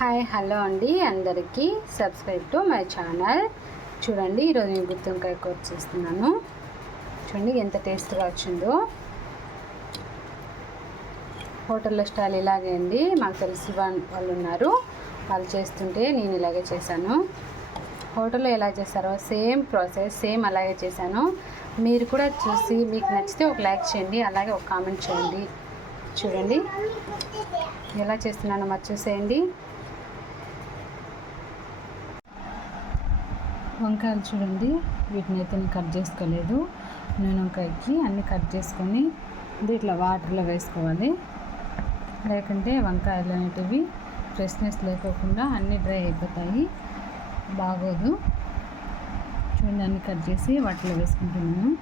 Hi hello అండి అందరికీ subscribe to my channel. చూడండి ఈరోజు నేను గుత్తి వంకాయ కూర చేస్తున్నాను. చూడండి ఎంత టేస్ట్గా వచ్చిందో. హోటల్లో స్టైల్ ఇలాగే అండి. మాకు తెలిసి వాళ్ళు ఉన్నారు, వాళ్ళు చేస్తుంటే నేను ఇలాగే చేశాను. హోటల్లో ఎలా చేస్తారో సేమ్ ప్రాసెస్, సేమ్ అలాగే చేశాను. మీరు కూడా చూసి మీకు నచ్చితే ఒక లైక్ చేయండి, అలాగే ఒక కామెంట్ చేయండి. చూడండి ఎలా చేస్తున్నానో మరి చూసేయండి. వంకాయలు చూడండి, వీటిని అయితే నేను కట్ చేసుకోలేదు. నూనె వంకాయకి అన్నీ కట్ చేసుకొని ఇట్లా వాటర్లో వేసుకోవాలి, లేకుంటే వంకాయలు అనేటివి ఫ్రెష్నెస్ లేకోకుండా అన్నీ డ్రై అయిపోతాయి, బాగోదు. చూడండి అన్నీ కట్ చేసి వాటిలో వేసుకుంటున్నాను.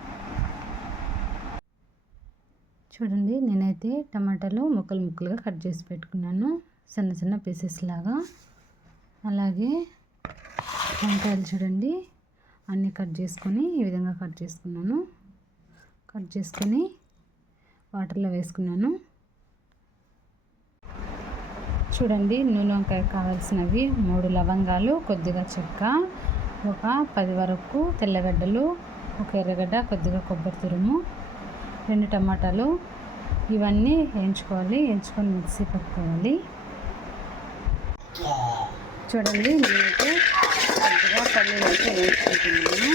చూడండి నేనైతే టమాటాలు ముక్కలు ముక్కలుగా కట్ చేసి పెట్టుకున్నాను, చిన్న చిన్న పీసెస్ లాగా. అలాగే వంకాయలు చూడండి అన్నీ కట్ చేసుకొని ఈ విధంగా కట్ చేసుకున్నాను. కట్ చేసుకొని వాటర్లో వేసుకున్నాను. చూడండి నూనె వంకాయ కావాల్సినవి 3 లవంగాలు, కొద్దిగా చెక్క, ఒక 10 వరకు తెల్లగడ్డలు, ఒక ఎర్రగడ్డ, కొద్దిగా కొబ్బరి తురుము, 2 టమాటాలు. ఇవన్నీ వేయించుకోవాలి, వేయించుకొని మిక్సీ పట్టుకోవాలి. చూడండి నేనైతే కొద్దిగా పల్లీలు అయితే వేయించుకుంటున్నాను.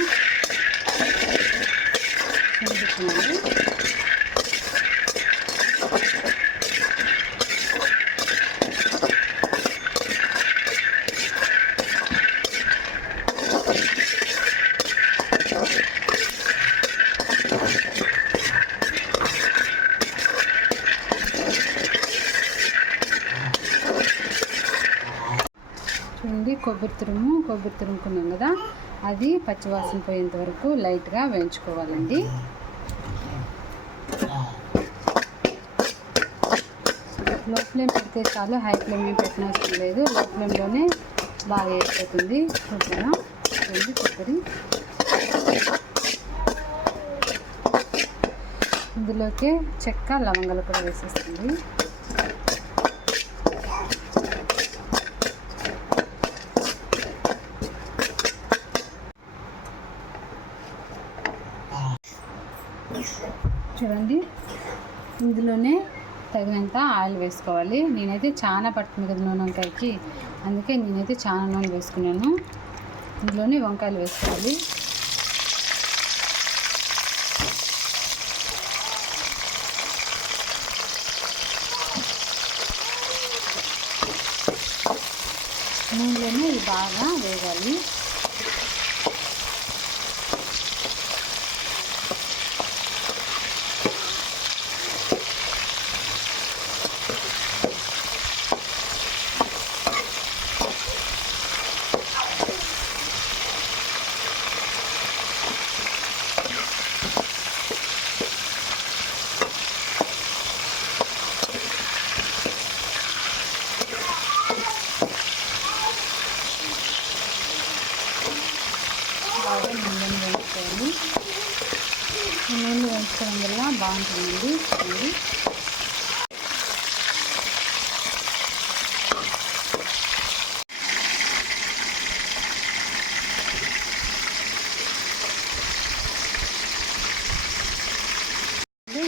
చూడండి కొబ్బరి తురుముకున్నాం కదా, అది పచ్చివాసన పోయేంత వరకు లైట్గా వేయించుకోవాలండి. లో ఫ్లేమ్ పెడితే చాలు, హై ఫ్లేమ్ ఏం పెట్టిన అవసరం లేదు. లో ఫ్లేమ్లోనే బాగా వేసిపోతుంది. కొబ్బరి ఇందులోకి చెక్క, లవంగాలు కూడా వేసేస్తుంది. చూడండి ఇందులోనే తగినంత ఆయిల్ వేసుకోవాలి. నేనైతే చాలా పడుతుంది కదా నూనె వంకాయకి, అందుకే నేనైతే చాలా నూనె వేసుకున్నాను. ఇందులోనే వంకాయలు వేసుకోవాలి. నూనెలోనే ఇది బాగా వేగాలి. బాగా నూనెను వేయించుకోవాలి. నూనె వేయించుకోవడం వల్ల బాగుంటుందండి.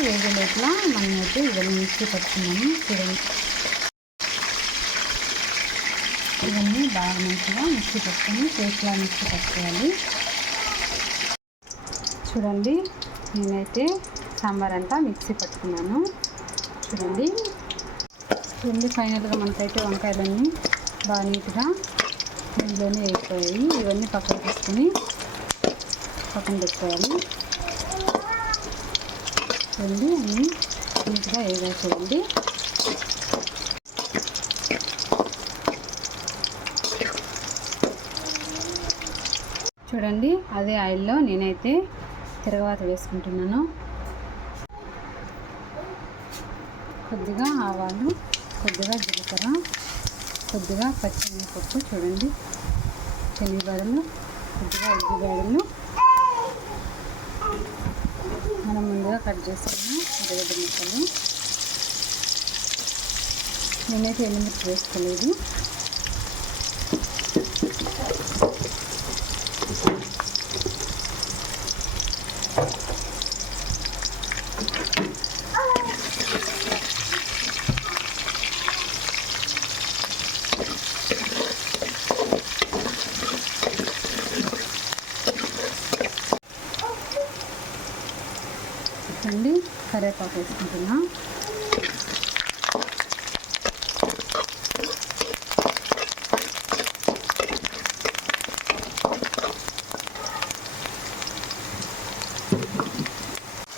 వేగలేట్లా మనమైతే ఇవన్నీ మిక్సీ పట్టుకున్నాము. చూడండి ఇవన్నీ బాగా మంచిగా మిక్సీ పట్టుకొని పేస్ట్లా మిక్సీ పట్టుకోవాలి. చూడండి నేనైతే సాంబార్ అంతా మిక్సీ పట్టుకున్నాను. చూడండి ఫైనల్గా మనకైతే వంకాయలన్నీ బాగా నీట్గా ఇందులోనే వేగిపోయాయి. ఇవన్నీ పక్కన తీసుకొని పక్కన పెట్టుకోవాలి. చూడండి అన్నీ నీట్గా వేగాలి. చూడండి చూడండి అదే ఆయిల్లో నేనైతే తిరగవాత వేసుకుంటున్నాను. కొద్దిగా ఆవాలు, కొద్దిగా జీలకర్ర, కొద్దిగా పచ్చిమిరపప్పు, చూడండి శనగబెడలు, కొద్దిగా ఉల్లిగడ్డలు, మనం ముందుగా కట్ చేసుకున్న ఎర్రగడ్డ ముక్కలు, నేనైతే ఎండుమిర్చి వేసుకోలేదు. అండి కరివేపాకు వేసుకుంటున్నా.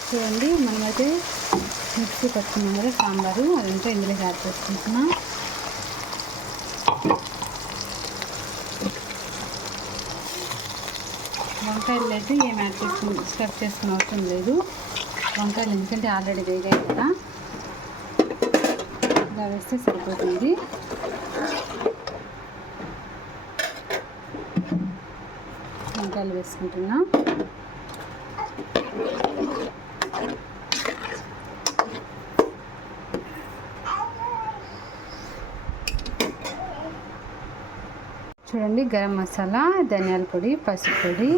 చూడండి మనమైతే మిక్సీ పట్టుకున్నాం కదా సాంబారు, అదంతా ఇందులో యాడ్ చేసుకుంటున్నా. వంకాయలు అయితే ఏం యాడ్ చేసుకుని స్టఫ్ చేసుకుని అవసరం లేదు. వంకాయలు ఎందుకంటే ఆల్రెడీ వేగాయి కదా, ఇలా వేస్తే సరిపోతుంది. వంకాయలు వేసుకుంటున్నా. చూడండి గరం మసాలా, ధనియాల పొడి, పసుపు పొడి,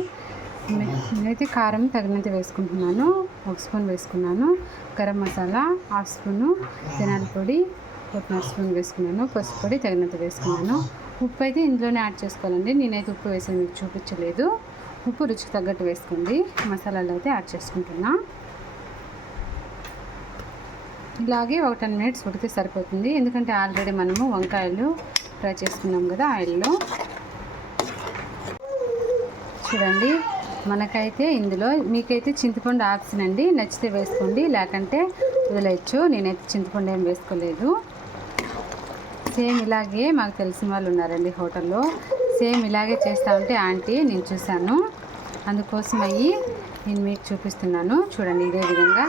నేనైతే కారం తగినంత వేసుకుంటున్నాను. 1 స్పూన్ వేసుకున్నాను. గరం మసాలా 1/2 స్పూను, ధనియాల పొడి 1 స్పూన్ వేసుకున్నాను. పసుపు పొడి తగినంత వేసుకున్నాను. ఉప్పు అయితే ఇందులోనే యాడ్ చేసుకోవాలండి. నేనైతే ఉప్పు వేసి మీకు చూపించలేదు. ఉప్పు రుచికి తగ్గట్టు వేసుకోండి. మసాలాలు అయితే యాడ్ చేసుకుంటున్నా. ఇలాగే ఒక 10 మినిట్స్ ఉడికితే సరిపోతుంది. ఎందుకంటే ఆల్రెడీ మనము వంకాయలు ఫ్రై చేసుకున్నాం కదా ఆయిల్లో. చూడండి మనకైతే ఇందులో మీకైతే చింతపండు ఆప్షన్ అండి, నచ్చితే వేసుకోండి, లేకంటే వదిలేయచ్చు. నేనైతే చింతపండు ఏం వేసుకోలేదు. సేమ్ ఇలాగే మాకు తెలిసిన వాళ్ళు ఉన్నారండి హోటల్లో, సేమ్ ఇలాగే చేస్తూ ఉంటే ఆంటీ నేను చూశాను, అందుకోసం నేను మీకు చూపిస్తున్నాను. చూడండి ఇదే విధంగా